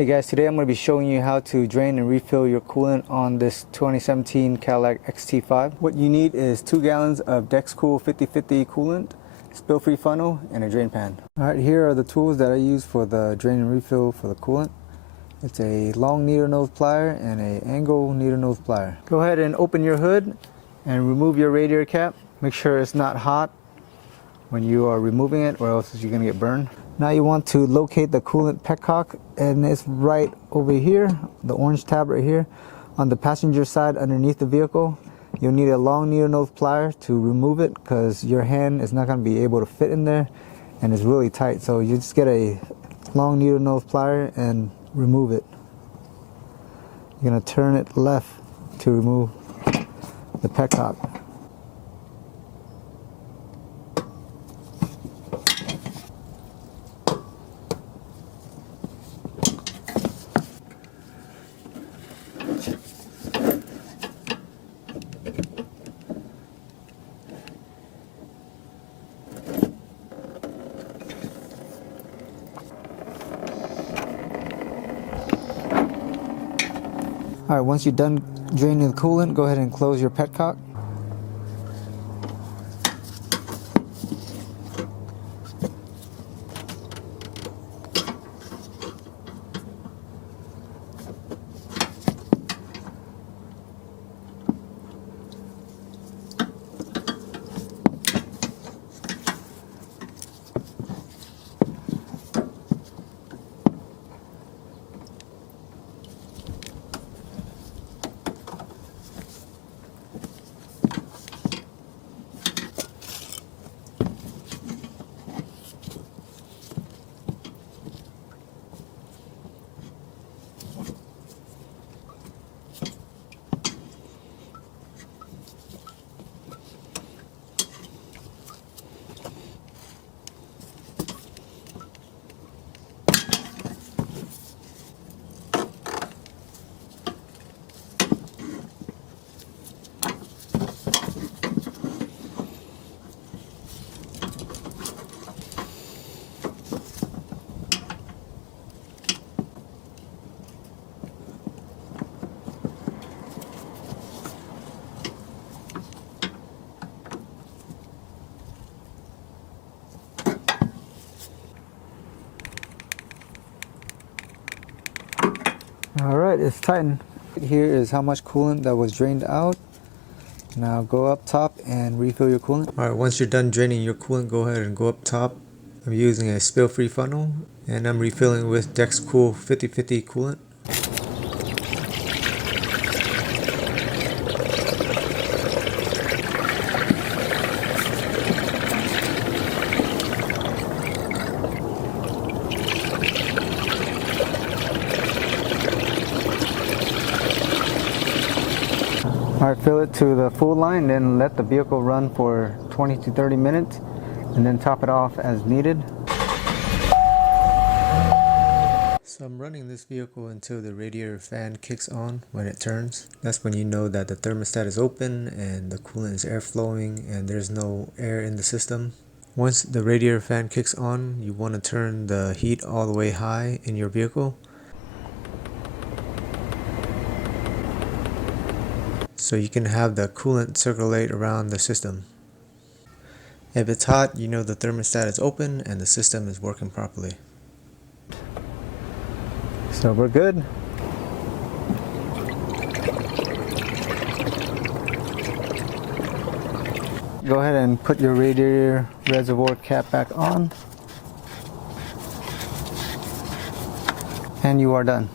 Hey guys, today I'm going to be showing you how to drain and refill your coolant on this 2017 Cadillac XT5. What you need is 2 gallons of Dexcool 50/50 coolant, spill-free funnel, and a drain pan. Alright, here are the tools that I use for the drain and refill for the coolant. It's a long needle nose plier and an angle needle nose plier. Go ahead and open your hood and remove your radiator cap. Make sure it's not hot when you are removing it, or else you're going to get burned. Now you want to locate the coolant petcock, and it's right over here, the orange tab right here, on the passenger side underneath the vehicle. You'll need a long needle nose plier to remove it because your hand is not going to be able to fit in there and it's really tight. So you just get a long needle nose plier and remove it. You're going to turn it left to remove the petcock. Alright, once you're done draining the coolant, go ahead and close your petcock. Alright, it's tightened. Here is how much coolant that was drained out. Now go up top and refill your coolant. Alright, once you're done draining your coolant, go ahead and go up top. I'm using a spill-free funnel and I'm refilling with Dexcool 50/50 coolant. Alright, fill it to the full line, then let the vehicle run for 20 to 30 minutes, and then top it off as needed. So I'm running this vehicle until the radiator fan kicks on when it turns. That's when you know that the thermostat is open and the coolant is air flowing and there's no air in the system. Once the radiator fan kicks on, you want to turn the heat all the way high in your vehicle, so you can have the coolant circulate around the system. If it's hot, you know the thermostat is open and the system is working properly. So we're good. Go ahead and put your radiator reservoir cap back on. And you are done.